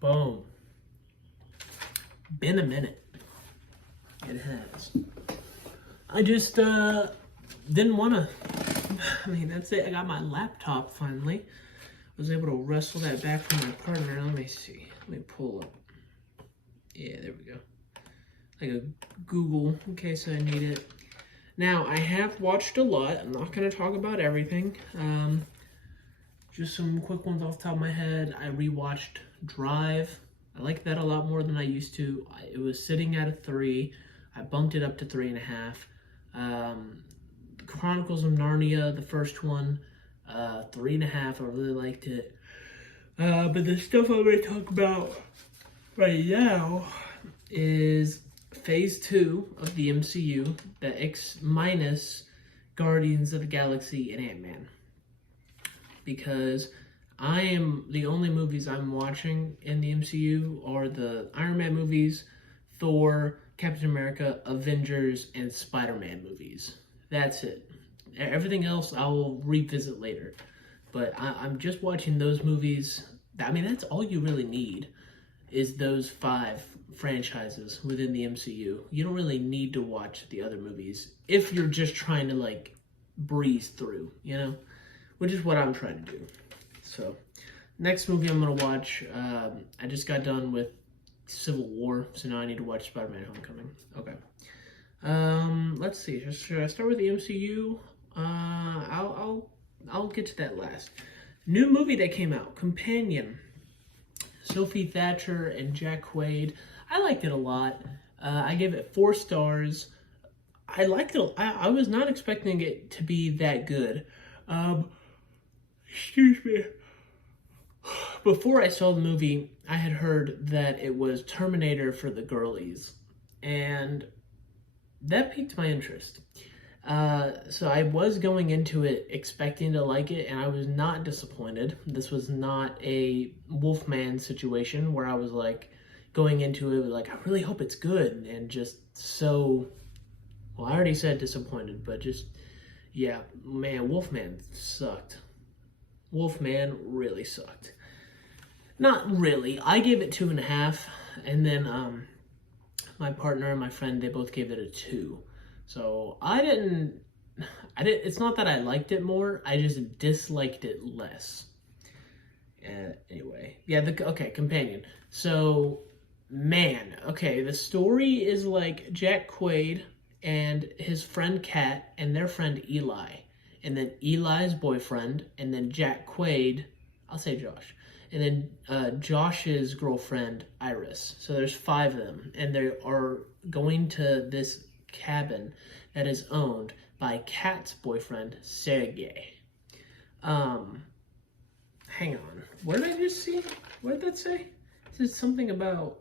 Boom. Been a minute. It has. I just didn't want to. I mean, that's it. I got my laptop finally. Was able to wrestle that back from my partner. Let me see. Let me pull up. Yeah, there we go. Like a Google in case I need it. Now, I have watched a lot. I'm not going to talk about everything. Just some quick ones off the top of my head. I rewatched Drive. I like that a lot more than I used to. It was sitting at a 3. I bumped it up to 3.5. The Chronicles of Narnia, the first one, 3.5. I really liked it. But the stuff I'm going to talk about right now is Phase 2 of the MCU, the X minus Guardians of the Galaxy and Ant-Man. Because the only movies I'm watching in the MCU are the Iron Man movies, Thor, Captain America, Avengers, and Spider-Man movies. That's it. Everything else I will revisit later. But I'm just watching those movies. I mean, that's all you really need is those 5 franchises within the MCU. You don't really need to watch the other movies if you're just trying to, like, breeze through, you know? Which is what I'm trying to do. So, next movie I'm going to watch, I just got done with Civil War, so now I need to watch Spider-Man Homecoming. Okay. Let's see. Should I start with the MCU? I'll get to that last. New movie that came out, Companion. Sophie Thatcher and Jack Quaid. I liked it a lot. I gave it 4 stars. I liked it. I was not expecting it to be that good. Excuse me. Before I saw the movie, I had heard that it was Terminator for the girlies, and that piqued my interest. So I was going into it expecting to like it, and I was not disappointed. This was not a Wolfman situation where I was like going into it like, I really hope it's good, and just so, well, I already said disappointed, but just, yeah, man, Wolfman sucked. Wolfman really sucked. Not really. I gave it 2.5, and then my partner and my friend, they both gave it a 2. So I didn't, it's not that I liked it more, I just disliked it less. Anyway, yeah, okay, Companion. So, man, okay, the story is like Jack Quaid and his friend Kat and their friend Eli. And then Eli's boyfriend, and then Jack Quaid, I'll say Josh, and then Josh's girlfriend, Iris. So there's 5 of them, and they are going to this cabin that is owned by Kat's boyfriend, Sergey. Hang on. What did I just see? What did that say? It said something about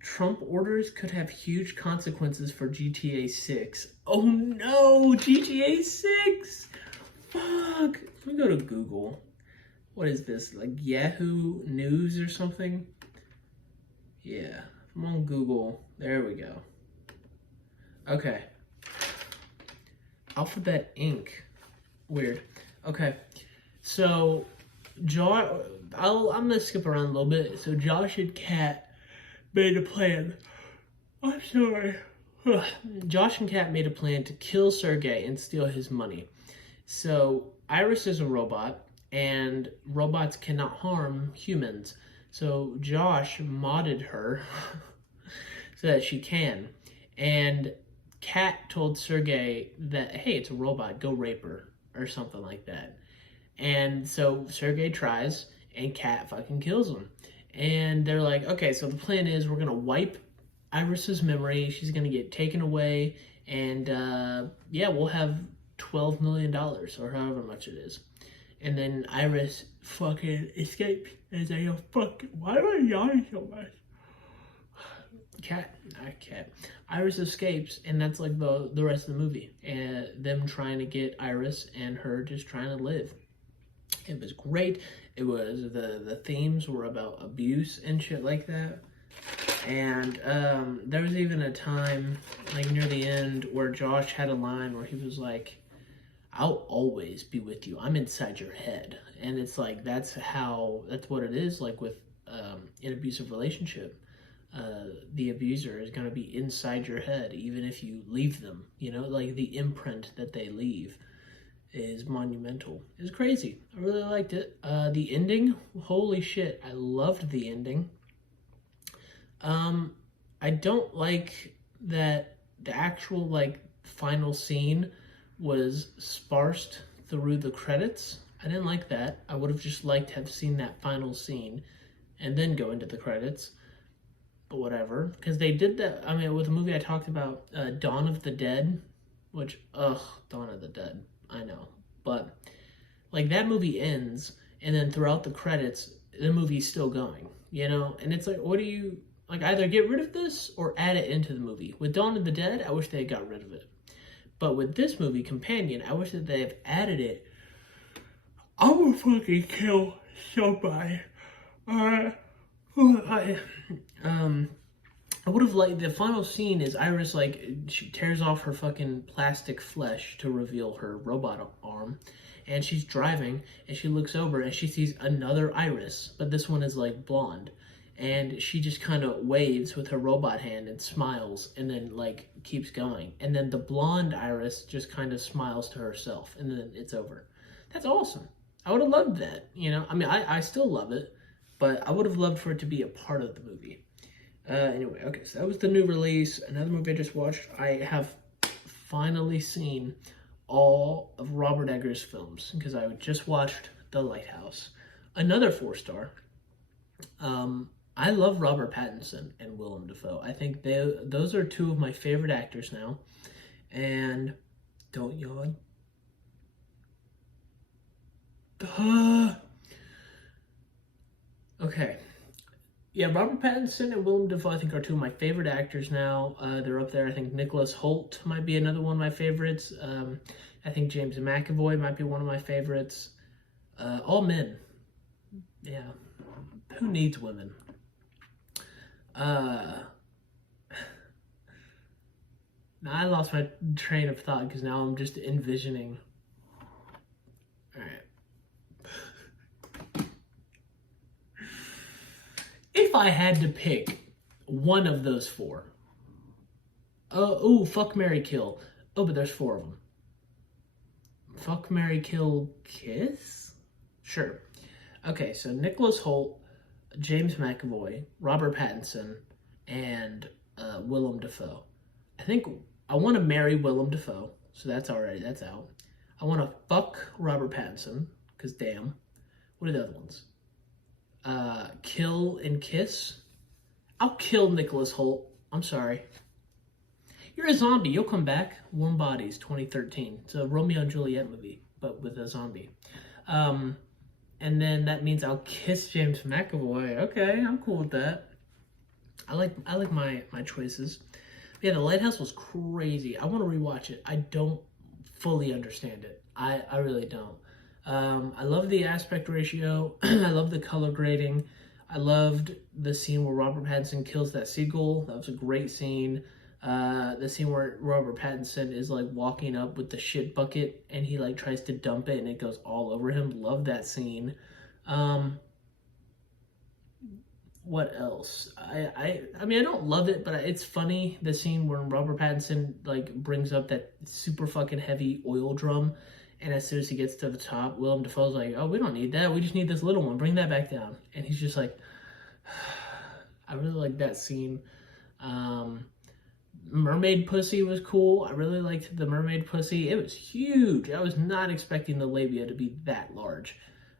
Trump orders could have huge consequences for GTA 6. Oh no, GTA 6! Fuck. Let me go to Google. What is this, like Yahoo News or something? Yeah, I'm on Google. There we go. Okay. Alphabet Inc. Weird. Okay. So, I'm gonna skip around a little bit. So Josh and Kat made a plan. I'm sorry. Josh and Kat made a plan to kill Sergey and steal his money. So Iris is a robot, and robots cannot harm humans. So Josh modded her so that she can. And Kat told Sergey that, hey, it's a robot, go rape her, or something like that. And so Sergey tries, and Kat fucking kills him. And they're like, okay, so the plan is we're going to wipe Iris's memory. She's going to get taken away. And, yeah, we'll have $12 million or however much it is. And then Iris fucking escapes. And they go, fuck, why am I yawning so much? Kat. Iris escapes, and that's like the rest of the movie. And them trying to get Iris and her just trying to live. It was great. It was, the themes were about abuse and shit like that. And there was even a time, like near the end, where Josh had a line where he was like, I'll always be with you. I'm inside your head. And it's like, that's what it is like with an abusive relationship. The abuser is going to be inside your head, even if you leave them, like the imprint that they leave is monumental. It's crazy. I really liked it. The ending, holy shit, I loved the ending. I don't like that the actual like final scene was sparsed through the credits. I didn't like that. I would have just liked to have seen that final scene and then go into the credits. But whatever, because they did that. I mean, with the movie I talked about, Dawn of the Dead, which, Dawn of the Dead, I know. But, like, that movie ends, and then throughout the credits, the movie's still going, And it's like, what do you, like, either get rid of this or add it into the movie. With Dawn of the Dead, I wish they had got rid of it. But with this movie, Companion, I wish that they have added it. I will fucking kill somebody. I would have liked, the final scene is Iris, like, she tears off her fucking plastic flesh to reveal her robot arm, and she's driving, and she looks over, and she sees another Iris, but this one is, like, blonde, and she just kind of waves with her robot hand and smiles, and then, like, keeps going, and then the blonde Iris just kind of smiles to herself, and then it's over. That's awesome. I would have loved that, I mean, I still love it, but I would have loved for it to be a part of the movie. Anyway, okay, so that was the new release. Another movie I just watched. I have finally seen all of Robert Eggers' films because I just watched The Lighthouse. Another 4-star. I love Robert Pattinson and Willem Dafoe. I think those are two of my favorite actors now. And don't yawn. Okay. Yeah, Robert Pattinson and Willem Dafoe, I think, are two of my favorite actors now. They're up there. I think Nicholas Hoult might be another one of my favorites. I think James McAvoy might be one of my favorites. All men. Yeah. Who needs women? Now I lost my train of thought because now I'm just envisioning. All right. If I had to pick one of those four, fuck, marry, kill. Oh, but there's 4 of them. Fuck, marry, kill, kiss? Sure. Okay, so Nicholas Hoult, James McAvoy, Robert Pattinson, and Willem Dafoe. I think I want to marry Willem Dafoe, so that's out. I want to fuck Robert Pattinson, because damn. What are the other ones? Kill and kiss. I'll kill Nicholas Hoult. I'm sorry. You're a zombie. You'll come back. Warm Bodies, 2013. It's a Romeo and Juliet movie, but with a zombie. And then that means I'll kiss James McAvoy. Okay, I'm cool with that. I like my choices. But yeah, The Lighthouse was crazy. I want to rewatch it. I don't fully understand it. I really don't. I love the aspect ratio. I love the color grading. I loved the scene where Robert Pattinson kills that seagull. That was a great scene. The scene where Robert Pattinson is like walking up with the shit bucket and he like tries to dump it and it goes all over him. Love that scene. What else? I mean, I don't love it, but it's funny, the scene where Robert Pattinson like brings up that super fucking heavy oil drum, and as soon as he gets to the top, Willem Dafoe's like, oh, we don't need that, we just need this little one, bring that back down. And he's just like, I really like that scene. Mermaid pussy was cool. I really liked the mermaid pussy. It was huge. I was not expecting the labia to be that large.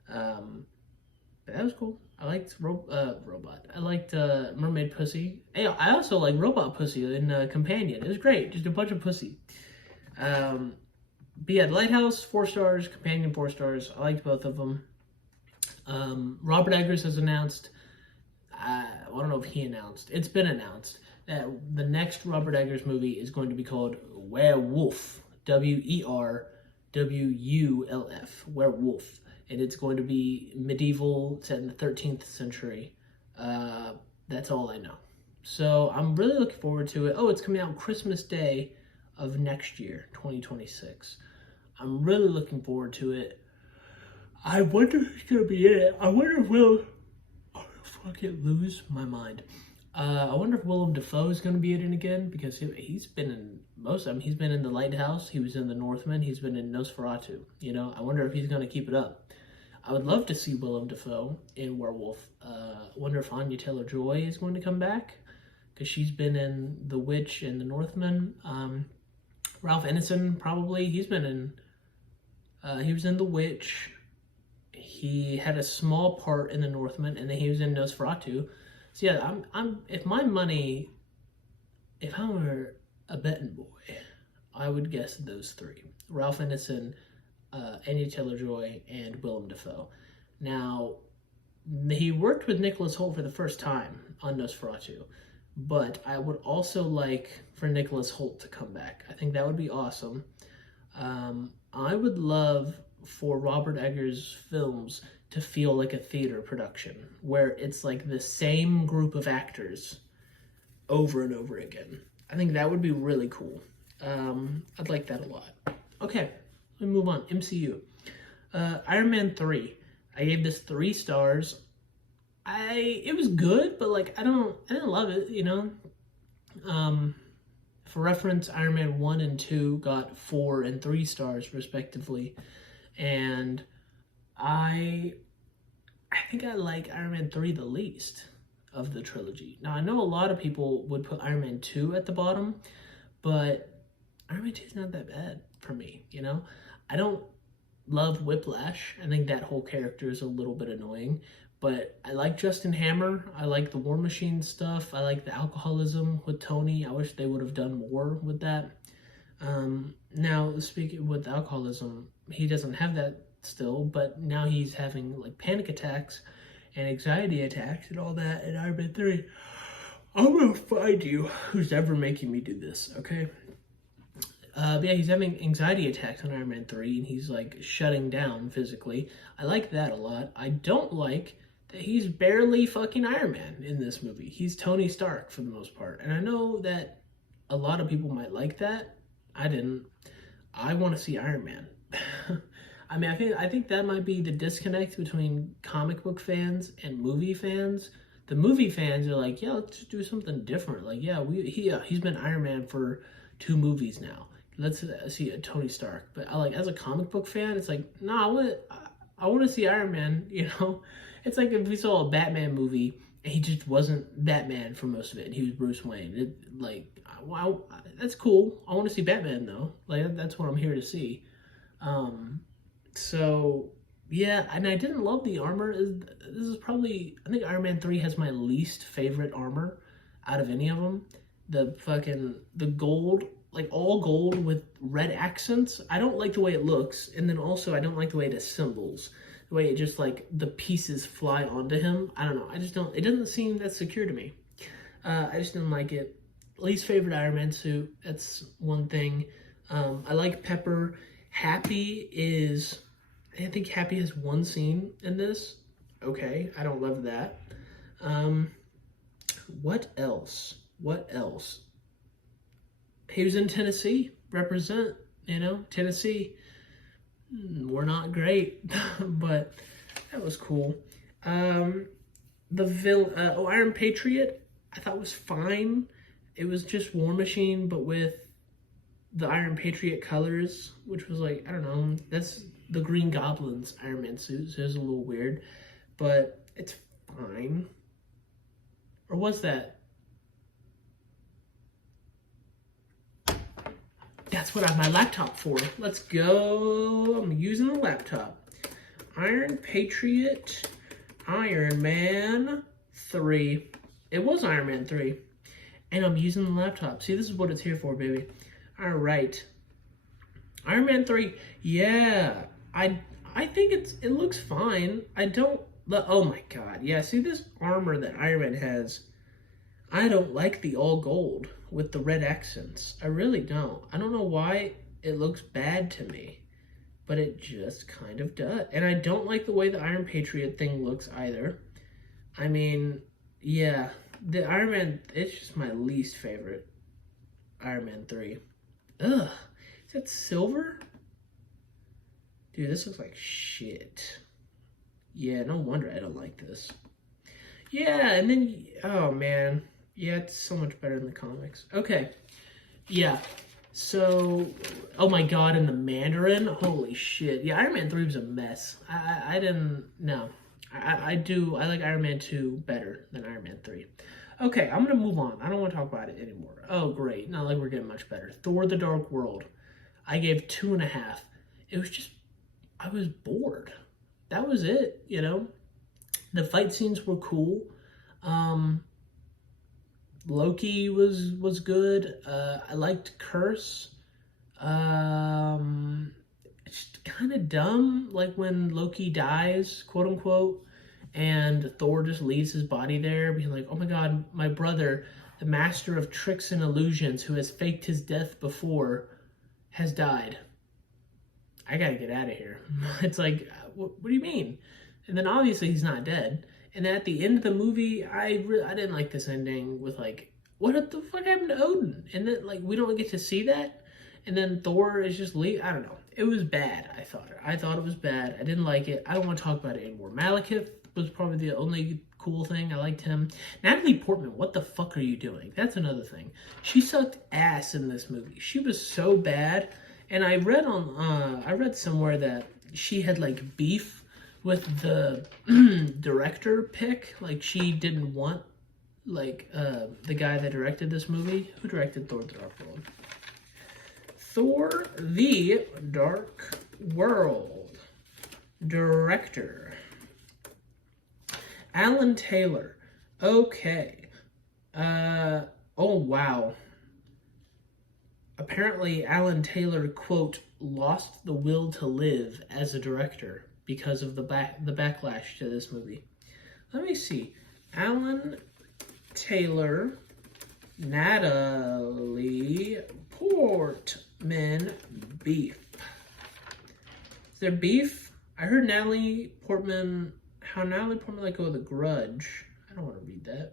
But that was cool. I liked robot. I liked mermaid pussy. Hey, I also like robot pussy in Companion. It was great. Just a bunch of pussy. But yeah, Lighthouse, 4 stars. Companion, 4 stars. I liked both of them. Robert Eggers has announced, I don't know if he announced, it's been announced that the next Robert Eggers movie is going to be called Werewolf. Werwulf. Werewolf. And it's going to be medieval, set in the 13th century. That's all I know. So I'm really looking forward to it. Oh, it's coming out Christmas Day of next year, 2026. I'm really looking forward to it. I wonder who's gonna be in it. I wonder if I'll fucking lose my mind. I wonder if Willem Dafoe is going to be in it again, because he's been in most of them. He's been in The Lighthouse, he was in The Northman, he's been in Nosferatu. You know, I wonder if he's going to keep it up. I would love to see Willem Dafoe in Werewolf. I wonder if Anya Taylor-Joy is going to come back, because she's been in The Witch and The Northman. Ralph Ineson, probably. He was in The Witch. He had a small part in The Northman, and then he was in Nosferatu. So yeah, if I were a betting boy, I would guess those three: Ralph Ineson, Anya Taylor-Joy, and Willem Dafoe. Now, he worked with Nicholas Hoult for the first time on Nosferatu, but I would also like for Nicholas Hoult to come back. I think that would be awesome. I would love for Robert Eggers' films to feel like a theater production, where it's like the same group of actors over and over again. I think that would be really cool. I'd like that a lot. Okay, let me move on. MCU. Iron Man 3. I gave this 3 stars. It was good, but like I didn't love it, you know. For reference, Iron Man 1 and 2 got 4 and 3 stars respectively. And I think I like Iron Man 3 the least of the trilogy. Now, I know a lot of people would put Iron Man 2 at the bottom, but Iron Man 2 is not that bad for me, you know? I don't love Whiplash. I think that whole character is a little bit annoying, but I like Justin Hammer. I like the War Machine stuff. I like the alcoholism with Tony. I wish they would have done more with that. Now, speaking with alcoholism, he doesn't have that still, but now he's having like panic attacks and anxiety attacks and all that in Iron Man 3. I'm gonna find you, who's ever making me do this, okay? But yeah, he's having anxiety attacks on Iron Man 3, and he's like shutting down physically. I like that a lot. I don't like that he's barely fucking Iron Man in this movie. He's Tony Stark for the most part. And I know that a lot of people might like that. I didn't. I want to see Iron Man. I mean, I think that might be the disconnect between comic book fans and movie fans. The movie fans are like, yeah, let's just do something different. Like, yeah, he's been Iron Man for 2 movies now. Let's see a Tony Stark. But as a comic book fan, it's like, no, I want to see Iron Man. You know, it's like if we saw a Batman movie and he just wasn't Batman for most of it, and he was Bruce Wayne. Wow, that's cool. I want to see Batman though. Like that's what I'm here to see. So yeah, and I didn't love the armor. This is probably, I think Iron Man 3 has my least favorite armor out of any of them. The gold, like all gold with red accents. I don't like the way it looks, and then also I don't like the way it assembles. The way it just like the pieces fly onto him. I don't know. It doesn't seem that secure to me. I just didn't like it. Least favorite Iron Man suit. That's one thing. I like Pepper. I think Happy has one scene in this. Okay, I don't love that. What else? He was in Tennessee. Represent, Tennessee. We're not great, but that was cool. The villain, Iron Patriot, I thought was fine. It was just War Machine, but with the Iron Patriot colors, which was like, I don't know, that's the Green Goblin's Iron Man suit, so it was a little weird, but it's fine. Or was that? That's what I have my laptop for. Let's go. I'm using the laptop. Iron Patriot, Iron Man 3. It was Iron Man 3. And I'm using the laptop. See, this is what it's here for, baby. All right. Iron Man 3. Yeah. I think it looks fine. Oh my god. Yeah, see this armor that Iron Man has? I don't like the all gold with the red accents. I really don't. I don't know why it looks bad to me, but it just kind of does. And I don't like the way the Iron Patriot thing looks either. I mean, yeah, the Iron Man, it's just my least favorite Iron Man 3. Ugh, is that silver? Dude, this looks like shit. Yeah, no wonder I don't like this. Yeah, and then, oh man. Yeah, it's so much better than the comics. Okay. Yeah. So, oh my god, and the Mandarin? Holy shit. Yeah, Iron Man 3 was a mess. I didn't, no. I like Iron Man 2 better than Iron Man 3. Okay, I'm gonna move on. I don't want to talk about it anymore. Oh, great. Not like we're getting much better. Thor the Dark World. I gave 2.5. It was just, I was bored. That was it, you know? The fight scenes were cool. Loki was good. I liked Curse. It's kind of dumb, like when Loki dies, quote unquote, and Thor just leaves his body there, being like, "Oh my God, my brother, the master of tricks and illusions, who has faked his death before, has died. I gotta get out of here." It's like, what do you mean? And then obviously he's not dead. And then at the end of the movie, I didn't like this ending with like, what the fuck happened to Odin? And then like we don't get to see that. And then Thor is just leave. I don't know. It was bad. I thought it was bad. I didn't like it. I don't want to talk about it anymore. Malekith was probably the only cool thing. I liked him. Natalie Portman, what the fuck are you doing? That's another thing. She sucked ass in this movie. She was so bad. And I read somewhere that she had like beef with the director pick. Like she didn't want like the guy that directed this movie. Who directed Thor the Dark World? Thor the Dark World. Director. Alan Taylor. Okay. Oh wow. Apparently Alan Taylor, quote, lost the will to live as a director because of the backlash to this movie. Let me see. Alan Taylor, Natalie Portman beef. Is there beef? I heard Natalie Portman let go of The Grudge. I don't want to read that.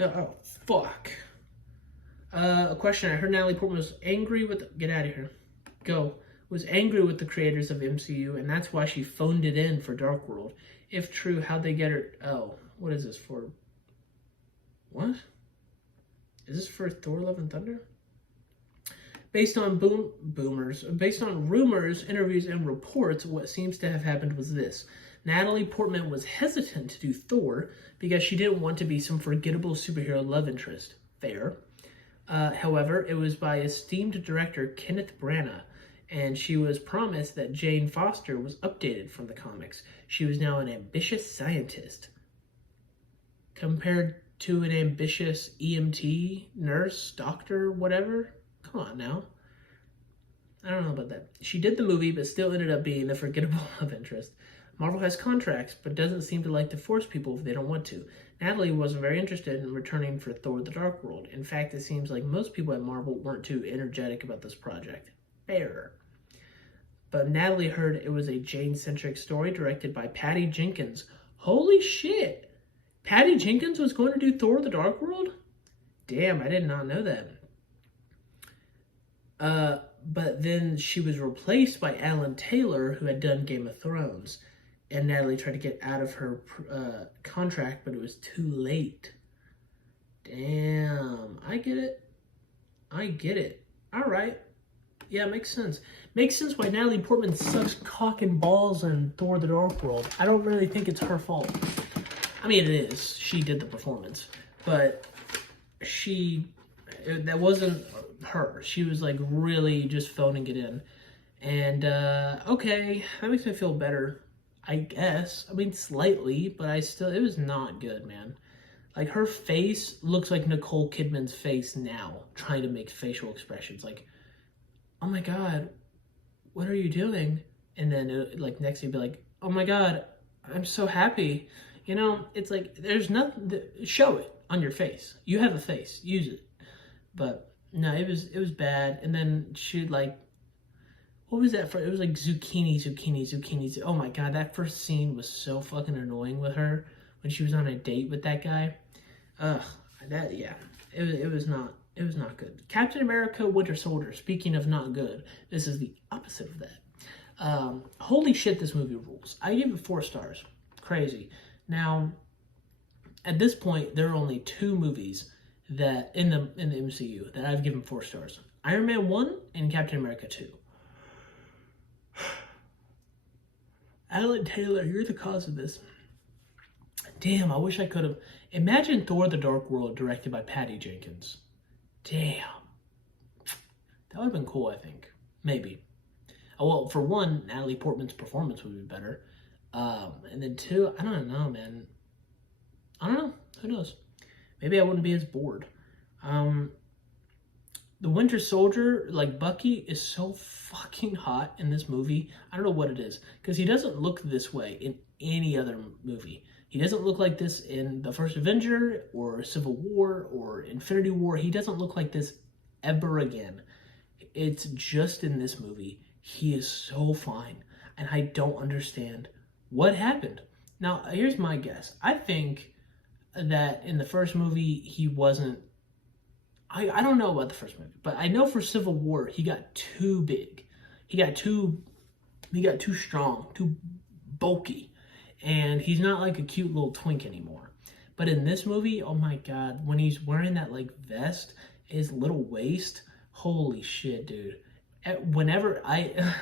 Oh, fuck. A question. I heard Natalie Portman was angry with... Get out of here. Go. Was angry with the creators of MCU, and that's why she phoned it in for Dark World. If true, how'd they get her... Oh, what is this for? What? Is this for Thor Love and Thunder? Based on rumors, interviews, and reports, what seems to have happened was this. Natalie Portman was hesitant to do Thor because she didn't want to be some forgettable superhero love interest. Fair. However, it was by esteemed director Kenneth Branagh, and she was promised that Jane Foster was updated from the comics. She was now an ambitious scientist, compared to an ambitious EMT, nurse, doctor, whatever. Come on now. I don't know about that. She did the movie, but still ended up being the forgettable love interest. Marvel has contracts, but doesn't seem to like to force people if they don't want to. Natalie wasn't very interested in returning for Thor the Dark World. In fact, it seems like most people at Marvel weren't too energetic about this project. Fair. But Natalie heard it was a Jane-centric story directed by Patty Jenkins. Holy shit! Patty Jenkins was going to do Thor the Dark World? Damn, I did not know that. But then she was replaced by Alan Taylor, who had done Game of Thrones. And Natalie tried to get out of her contract, but it was too late. Damn. I get it. All right. Yeah, makes sense. Makes sense why Natalie Portman sucks cock and balls in Thor the Dark World. I don't really think it's her fault. I mean, it is. She did the performance. But that wasn't her. She was like really just phoning it in. And, okay, that makes me feel better. I guess. I mean, slightly, but it was not good, man. Like, her face looks like Nicole Kidman's face now, trying to make facial expressions. Like, oh my God, what are you doing? And then, like, next thing, be like, oh my God, I'm so happy. You know, it's like, there's nothing, show it on your face. You have a face, use it. But, no, it was bad. And then she'd, like, what was that for? It was like zucchini. Oh my God, that first scene was so fucking annoying with her when she was on a date with that guy. Ugh, it was not good. Captain America Winter Soldier, speaking of not good, this is the opposite of that. Holy shit, this movie rules. I give it 4 stars. Crazy. Now, at this point, there are only 2 movies that in the MCU that I've given 4 stars. Iron Man 1 and Captain America 2. Alan Taylor, you're the cause of this. Damn, I wish I could have. Imagine Thor: The Dark World directed by Patty Jenkins. Damn. That would have been cool, I think. Maybe. Well, for one, Natalie Portman's performance would be better. And then 2, I don't know, man. I don't know. Who knows? Maybe I wouldn't be as bored. The Winter Soldier, like Bucky, is so fucking hot in this movie. I don't know what it is. Because he doesn't look this way in any other movie. He doesn't look like this in the first Avenger or Civil War or Infinity War. He doesn't look like this ever again. It's just in this movie. He is so fine. And I don't understand what happened. Now, here's my guess. I think that in the first movie, he wasn't... I don't know about the first movie, but I know for Civil War, he got too big. He got too strong, too bulky. And he's not like a cute little twink anymore. But in this movie, oh my God, when he's wearing that like vest, his little waist, holy shit, dude. Whenever I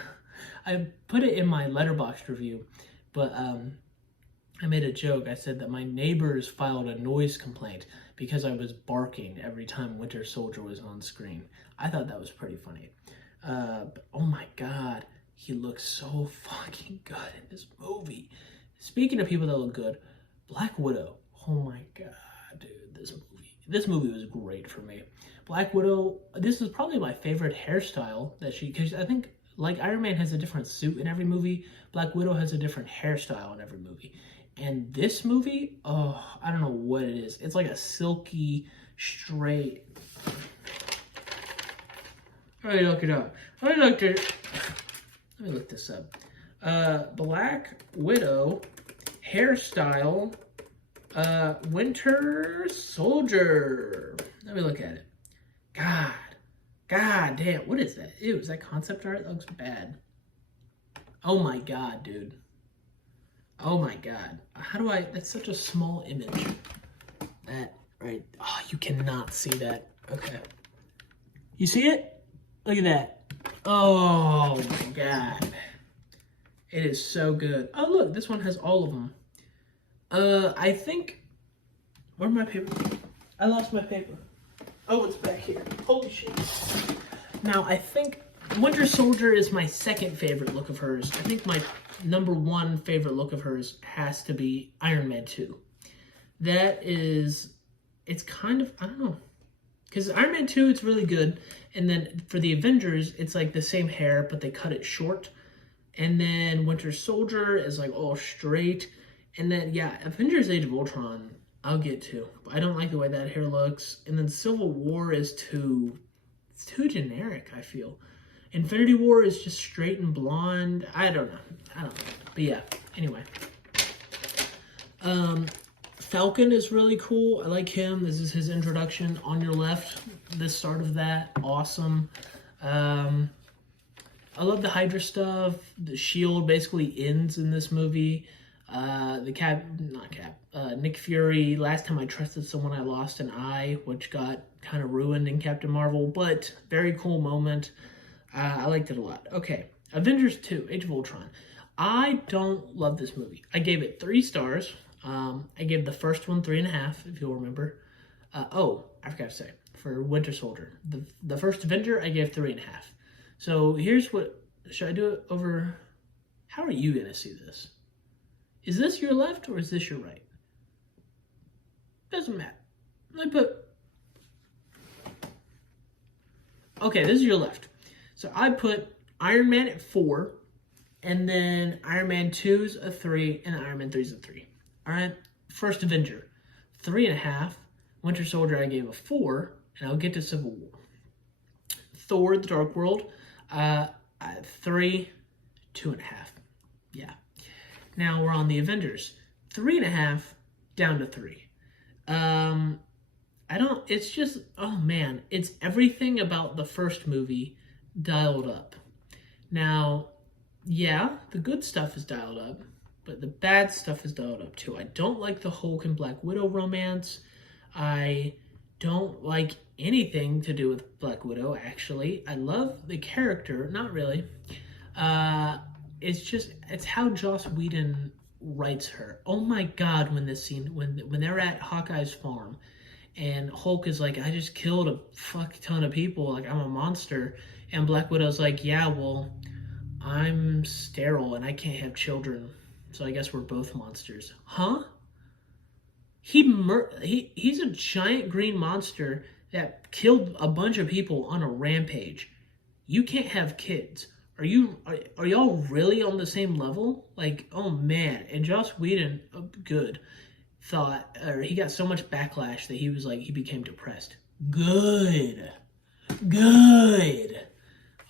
put it in my Letterboxd review, but I made a joke. I said that my neighbors filed a noise complaint because I was barking every time Winter Soldier was on screen. I thought that was pretty funny. But oh my God, he looks so fucking good in this movie. Speaking of people that look good, Black Widow. Oh my God, dude, this movie was great for me. Black Widow, this is probably my favorite hairstyle that because I think like Iron Man has a different suit in every movie, Black Widow has a different hairstyle in every movie. And this movie, oh, I don't know what it is. It's like a silky, straight. Let me look it up. Let me look this up. Black Widow hairstyle, Winter Soldier. Let me look at it. God damn, what is that? Ew, is that concept art? That looks bad. Oh my God, dude. Oh my God. How do I, that's such a small image. That, right, oh, you cannot see that. Okay. You see it? Look at that. Oh my God. It is so good. Oh look, this one has all of them. I think, where's my paper? I lost my paper. Oh, it's back here. Holy shit. Now, I think Winter Soldier is my second favorite look of hers. I think my #1 favorite look of hers has to be Iron Man 2. That is, it's kind of, I don't know. Because Iron Man 2, it's really good. And then for the Avengers, it's like the same hair, but they cut it short. And then Winter Soldier is like all straight. And then, yeah, Avengers Age of Ultron, I'll get to. But I don't like the way that hair looks. And then Civil War is it's too generic, I feel. Infinity War is just straight and blonde. I don't know. But yeah, anyway. Falcon is really cool. I like him. This is his introduction on your left. The start of that. Awesome. I love the Hydra stuff. The shield basically ends in this movie. Nick Fury, last time I trusted someone I lost an eye, which got kind of ruined in Captain Marvel, but very cool moment. I liked it a lot. Okay, Avengers 2, Age of Ultron. I don't love this movie. I gave it 3 stars. I gave the first one 3.5, if you'll remember. I forgot to say, for Winter Soldier. The first Avenger, I gave 3.5. So here's what, should I do it over, how are you going to see this? Is this your left or is this your right? Doesn't matter. Okay, this is your left. So I put Iron Man at 4, and then Iron Man 2's a 3, and Iron Man 3's a 3. All right, first Avenger, 3.5. Winter Soldier I gave a 4, and I'll get to Civil War. Thor: The Dark World, 3, 2.5. Yeah. Now we're on the Avengers, 3.5 down to 3. It's just, oh man, it's everything about the first movie dialed up. Now, yeah, the good stuff is dialed up, but the bad stuff is dialed up too. I don't like the Hulk and Black Widow romance. I don't like anything to do with Black Widow, actually. I love the character, not really. Uh, it's how Joss Whedon writes her. Oh my God, when this scene, when they're at Hawkeye's farm, and Hulk is like, I just killed a fuck ton of people, like I'm a monster, and Black Widow's like, yeah, well, I'm sterile and I can't have children, so I guess we're both monsters. Huh? He's a giant green monster that killed a bunch of people on a rampage. You can't have kids. Are y'all really on the same level? Like, oh man. And Joss Whedon, good, thought, or he got so much backlash that he was like, he became depressed. Good. Good.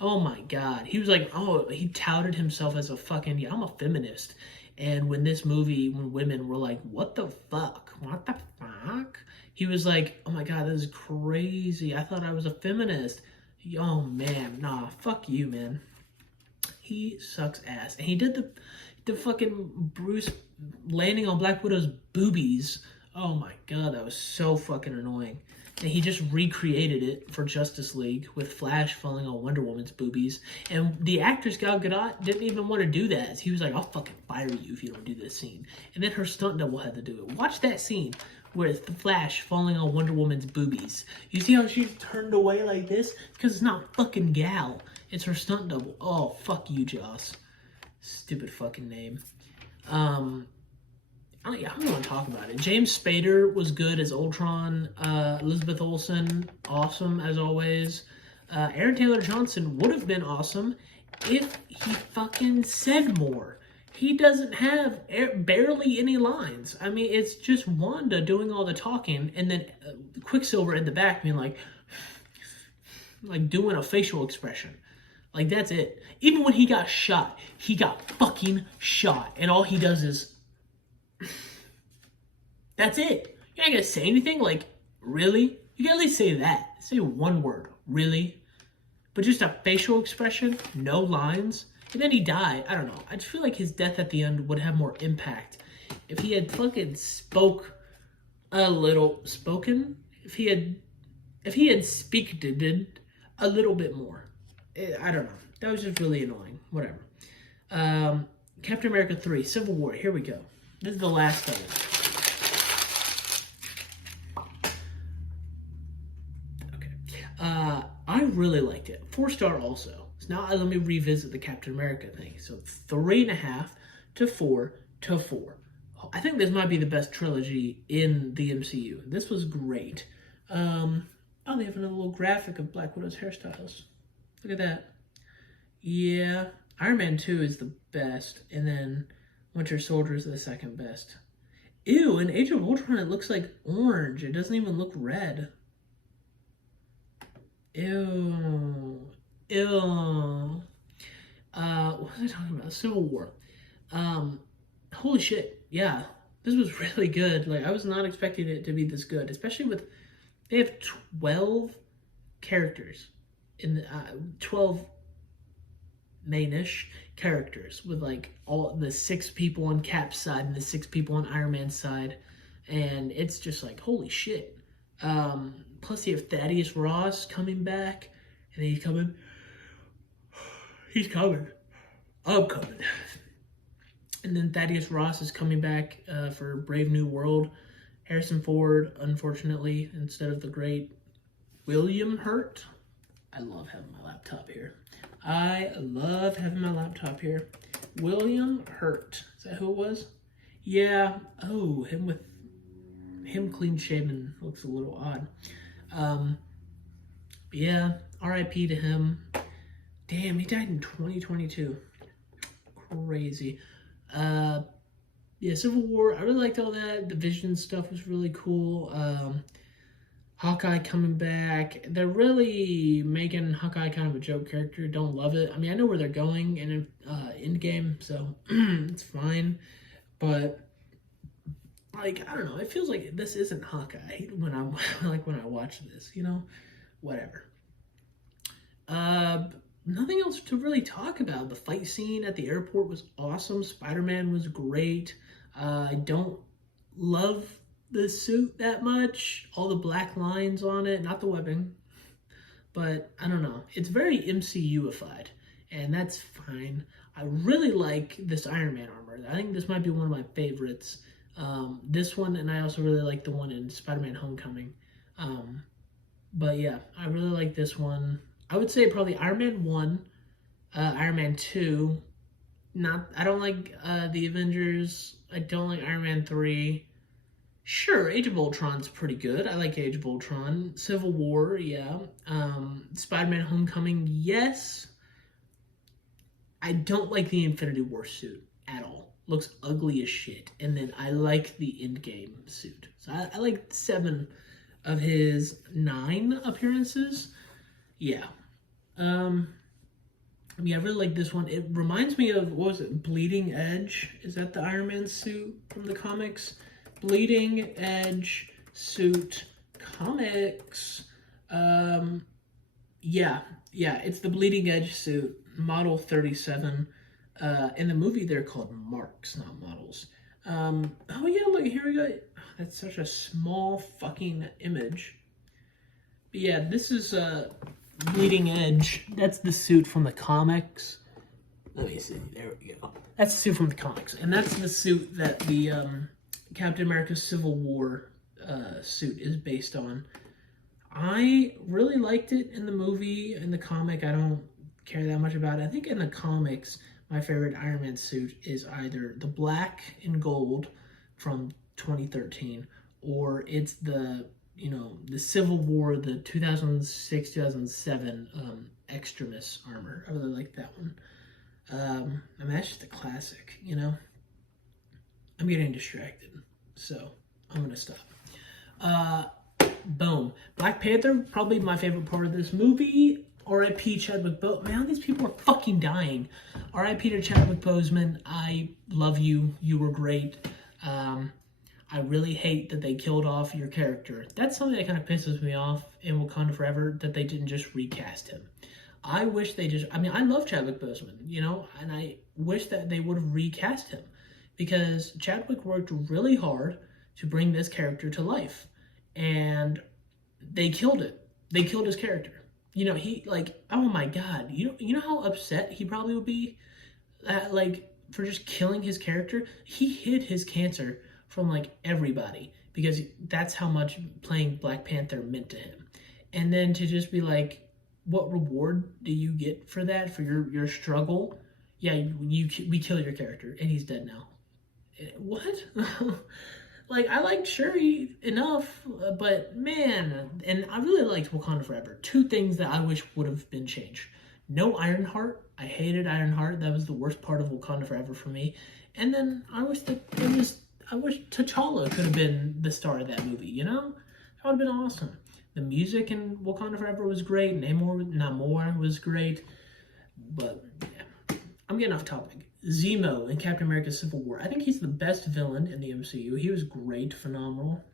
Oh my God. He was like, oh, he touted himself as a fucking, yeah, I'm a feminist. And when this movie, when women were like, what the fuck? What the fuck? He was like, oh my God, this is crazy. I thought I was a feminist. Oh man, nah, fuck you, man. He sucks ass. And he did the fucking Bruce landing on Black Widow's boobies. Oh my God, that was so fucking annoying. And he just recreated it for Justice League with Flash falling on Wonder Woman's boobies. And the actress Gal Gadot didn't even want to do that. He was like, I'll fucking fire you if you don't do this scene. And then her stunt double had to do it. Watch that scene where it's the Flash falling on Wonder Woman's boobies. You see how she's turned away like this? Because it's not fucking Gal. It's her stunt double. Oh, fuck you, Joss. Stupid fucking name. I don't want to talk about it. James Spader was good as Ultron. Elizabeth Olsen, awesome as always. Aaron Taylor Johnson would have been awesome if he fucking said more. He doesn't have barely any lines. I mean, it's just Wanda doing all the talking, and then Quicksilver in the back being like doing a facial expression. Like, that's it. Even when he got shot, he got fucking shot, and all he does is... That's it. You're not gonna say anything like, really? You can at least say that. Say one word, really? But just a facial expression, no lines, and then he died. I don't know. I just feel like his death at the end would have more impact if he had fucking spoken. If he had speaked a little bit more. I don't know. That was just really annoying. Whatever. Captain America 3, Civil War. Here we go. This is the last of it. I really liked it. 4-star also. So now let me revisit the Captain America thing. So 3.5 to 4 to 4. I think this might be the best trilogy in the MCU. This was great. Oh, they have another little graphic of Black Widow's hairstyles. Look at that. Yeah, Iron Man 2 is the best, and then Winter Soldier is the second best. Ew, in Age of Ultron it looks like orange. It doesn't even look red. Ew. Ew. What was I talking about? Civil War. Holy shit. Yeah. This was really good. Like, I was not expecting it to be this good, especially with, they have 12 characters in the, 12 mainish characters with like all the 6 people on Cap's side and the 6 people on Iron Man's side. And it's just like, holy shit. Plus you have Thaddeus Ross coming back, and he's coming. I'm coming. And then Thaddeus Ross is coming back for Brave New World. Harrison Ford, unfortunately, instead of the great William Hurt. I love having my laptop here. William Hurt. Is that who it was? Yeah. Oh, him clean shaven looks a little odd. Yeah, R.I.P. to him. Damn, he died in 2022. Crazy. Yeah, Civil War, I really liked all that. The Vision stuff was really cool. Hawkeye coming back. They're really making Hawkeye kind of a joke character. Don't love it. I mean, I know where they're going in Endgame, so it's fine. But like, I don't know. It feels like this isn't Hawkeye when I watch this, you know? Whatever. nothing else to really talk about. The fight scene at the airport was awesome. Spider-Man was great. I don't love the suit that much. All the black lines on it, not the webbing, but I don't know. It's very MCU-ified, and that's fine. I really like this Iron Man armor. I think this might be one of my favorites. This one, and I also really like the one in Spider-Man Homecoming. But yeah, I really like this one. I would say probably Iron Man 1, Iron Man 2. I don't like the Avengers. I don't like Iron Man 3. Sure, Age of Ultron's pretty good. I like Age of Ultron. Civil War, yeah. Spider-Man Homecoming, yes. I don't like the Infinity War suit at all. Looks ugly as shit. And then I like the Endgame suit. So I like 7 of his 9 appearances. Yeah. I really like this one. It reminds me of, what was it, Bleeding Edge? Is that the Iron Man suit from the comics? Bleeding Edge suit comics. Yeah, it's the Bleeding Edge suit, model 37. In the movie, they're called marks, not models. Oh yeah, look, here we go. That's such a small fucking image. But yeah, this is Bleeding Edge. That's the suit from the comics. Let me see. There we go. That's the suit from the comics, and that's the suit that the Captain America Civil War suit is based on. I really liked it in the movie. In the comic, I don't care that much about it. I think in the comics, my favorite Iron Man suit is either the black and gold from 2013, or it's the Civil War, the 2006-2007 Extremis armor. I really like that one. That's just a classic, I'm getting distracted, so I'm gonna stop. Boom. Black Panther, probably my favorite part of this movie. R.I.P. Chadwick Boseman. Man, these people are fucking dying. R.I.P. to Chadwick Boseman. I love you. You were great. I really hate that they killed off your character. That's something that kind of pisses me off in Wakanda Forever, that they didn't just recast him. I wish they just, I love Chadwick Boseman, and I wish that they would have recast him, because Chadwick worked really hard to bring this character to life, and they killed it. They killed his character. Oh my God, you know how upset he probably would be, for just killing his character. He hid his cancer from everybody, because that's how much playing Black Panther meant to him. And then to just be like, what reward do you get for that, for your struggle? Yeah, we kill your character and he's dead now. What? I liked Shuri enough, but man, and I really liked Wakanda Forever. 2 things that I wish would have been changed. No Ironheart. I hated Ironheart. That was the worst part of Wakanda Forever for me. And then I wish T'Challa could have been the star of that movie, That would have been awesome. The music in Wakanda Forever was great. Namor was great. But, yeah. I'm getting off topic. Zemo in Captain America Civil War. I think he's the best villain in the MCU. He was great, phenomenal.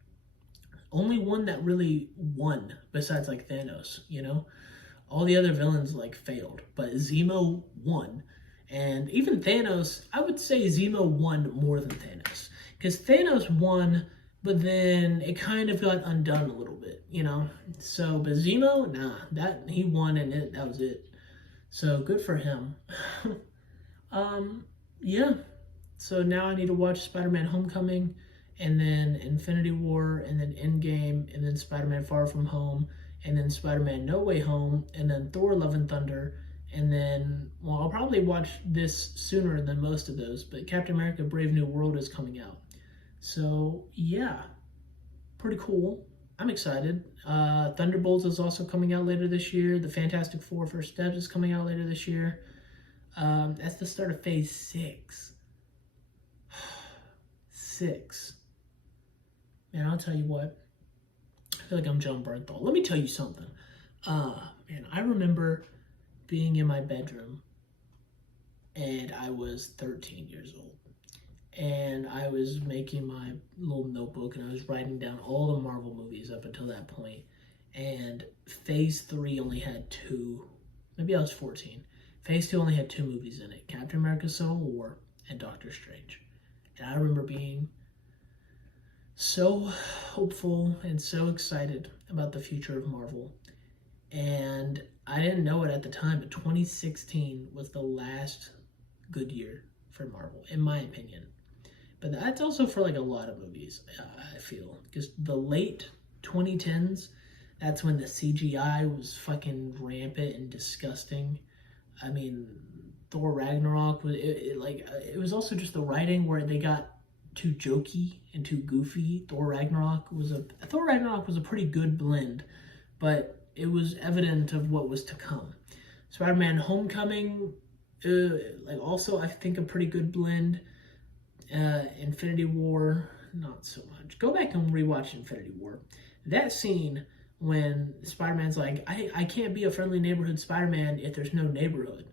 Only one that really won, besides Thanos, All the other villains failed, but Zemo won. And even Thanos, I would say Zemo won more than Thanos, because Thanos won, but then it kind of got undone a little bit, So, but Zemo, that he won, and that was it. So good for him. Yeah. So now I need to watch Spider-Man Homecoming, and then Infinity War, and then Endgame, and then Spider-Man Far From Home, and then Spider-Man No Way Home, and then Thor Love and Thunder, and then, I'll probably watch this sooner than most of those, but Captain America Brave New World is coming out. So, yeah. Pretty cool. I'm excited. Thunderbolts is also coming out later this year. The Fantastic Four First Steps is coming out later this year. That's the start of Phase 6. 6. Man, I'll tell you what. I feel like I'm John Bernthal. Let me tell you something. Man, I remember being in my bedroom, and I was 13 years old. And I was making my little notebook, and I was writing down all the Marvel movies up until that point. And Phase 3 only had 2 Maybe I was 14. Phase 2 only had 2 movies in it, Captain America Civil War and Doctor Strange. And I remember being so hopeful and so excited about the future of Marvel. And I didn't know it at the time, but 2016 was the last good year for Marvel, in my opinion. But that's also for like a lot of movies, I feel. Because the late 2010s, that's when the CGI was fucking rampant and disgusting. I mean, Thor Ragnarok was it was also just the writing where they got too jokey and too goofy. Thor Ragnarok was a pretty good blend, but it was evident of what was to come. Spider-Man Homecoming, also I think a pretty good blend. Infinity War, not so much. Go back and rewatch Infinity War. That scene when Spider-Man's like, I can't be a friendly neighborhood Spider-Man if there's no neighborhood.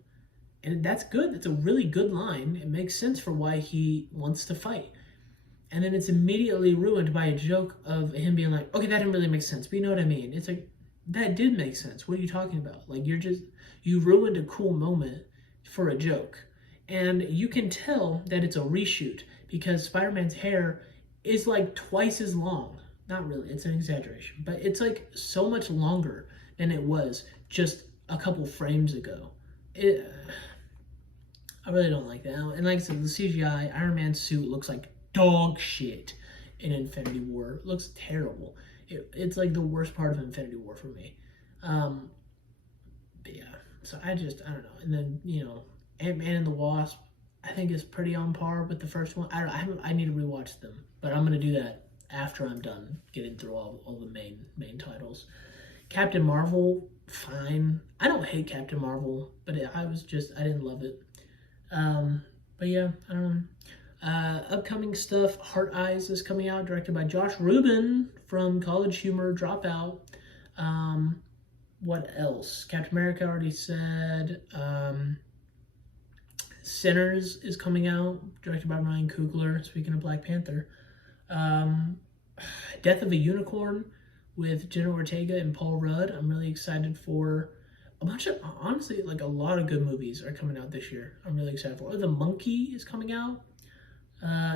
And that's good. That's a really good line. It makes sense for why he wants to fight. And then it's immediately ruined by a joke of him being like, okay, that didn't really make sense, but you know what I mean? It's like, that did make sense. What are you talking about? Like, you ruined a cool moment for a joke. And you can tell that it's a reshoot because Spider-Man's hair is like twice as long. Not really, it's an exaggeration, but it's like so much longer than it was just a couple frames ago. I really don't like that. And like I said, the CGI, Iron Man's suit looks like dog shit in Infinity War. It looks terrible. It's like the worst part of Infinity War for me. But yeah, so I don't know. And then, Ant-Man and the Wasp, I think is pretty on par with the first one. I need to rewatch them, but I'm going to do that after I'm done getting through all the main titles. Captain Marvel, fine. I don't hate Captain Marvel, but I didn't love it. But yeah, I don't know. Upcoming stuff, Heart Eyes is coming out, directed by Josh Rubin from College Humor Dropout. What else? Captain America already said. Sinners is coming out, directed by Ryan Coogler, speaking of Black Panther. Death of a Unicorn with Jenna Ortega and Paul Rudd. I'm really excited for. Honestly, like a lot of good movies are coming out this year. I'm really excited for. The Monkey is coming out.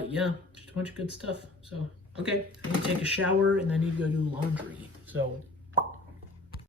Yeah, just a bunch of good stuff. So, okay, I need to take a shower and I need to go do laundry. So,